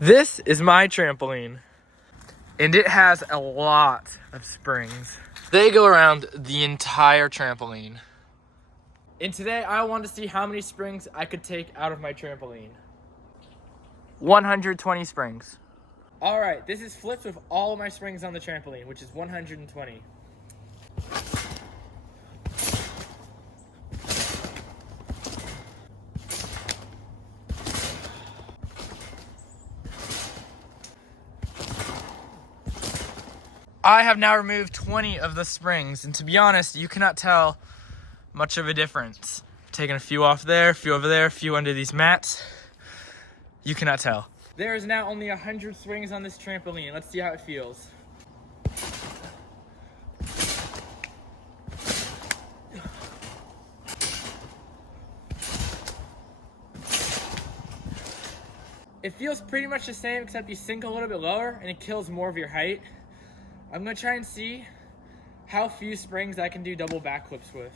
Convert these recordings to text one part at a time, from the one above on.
This is my trampoline, and it has a lot of springs. They go around the entire trampoline. And today I want to see how many springs I could take out of my trampoline. 120 springs. All right, this is flipped with all of my springs on the trampoline, which is 120. I have now removed 20 of the springs, and to be honest, you cannot tell much of a difference. I've taken a few off there, a few over there, a few under these mats. You cannot tell. There is now only 100 springs on this trampoline. Let's see how it feels. It feels pretty much the same, except you sink a little bit lower and it kills more of your height. I'm gonna try and see how few springs I can do double backflips with.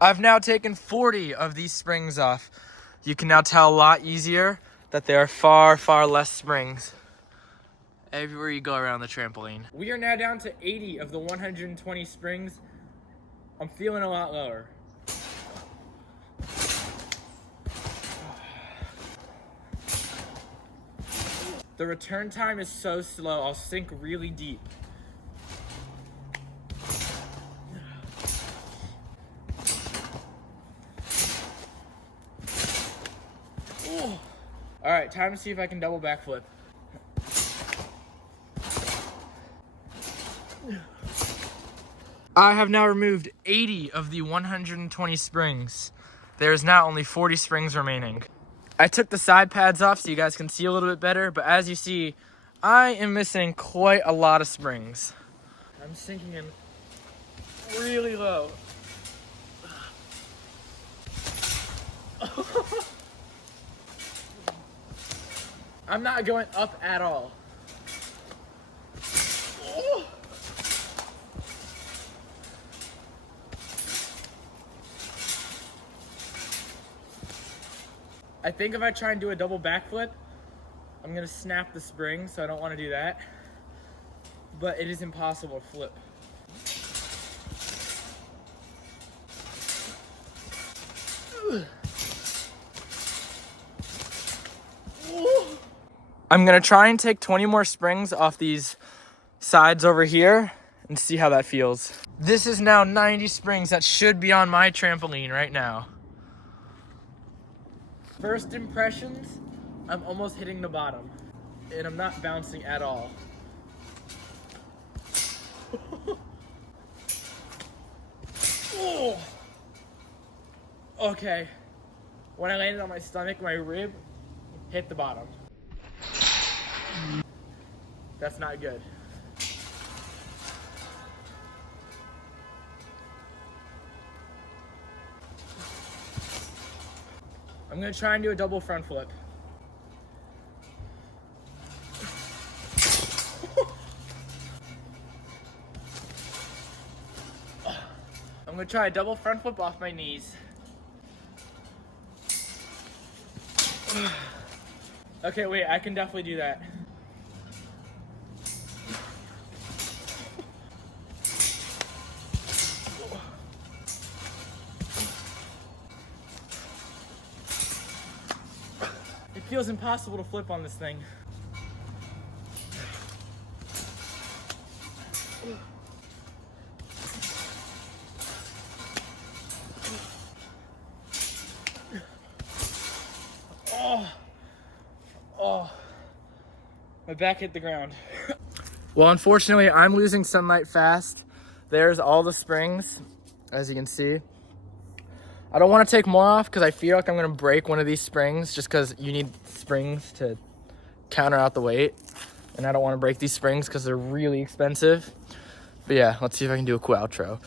I've now taken 40 of these springs off. You can now tell a lot easier that there are far, far less springs everywhere you go around the trampoline. We are now down to 80 of the 120 springs. I'm feeling a lot lower. The return time is so slow, I'll sink really deep. All right, time to see if I can double backflip. I have now removed 80 of the 120 springs. There is now only 40 springs remaining. I took the side pads off so you guys can see a little bit better, but as you see, I am missing quite a lot of springs. I'm sinking in really low. I'm not going up at all. I think if I try and do a double backflip, I'm gonna snap the spring, so I don't wanna do that. But it is impossible to flip. I'm gonna try and take 20 more springs off these sides over here and see how that feels. This is now 90 springs that should be on my trampoline right now. First impressions, I'm almost hitting the bottom, and I'm not bouncing at all. Oh. Okay, when I landed on my stomach, my rib hit the bottom. That's not good. I'm gonna try and do a double front flip. I'm gonna try a double front flip off my knees. Okay, wait, I can definitely do that. It feels impossible to flip on this thing. Oh, my back hit the ground. Well, unfortunately, I'm losing sunlight fast. There's all the springs, as you can see. I don't want to take more off because I feel like I'm going to break one of these springs just because you need springs to counter out the weight. And I don't want to break these springs because they're really expensive. But yeah, let's see if I can do a cool outro.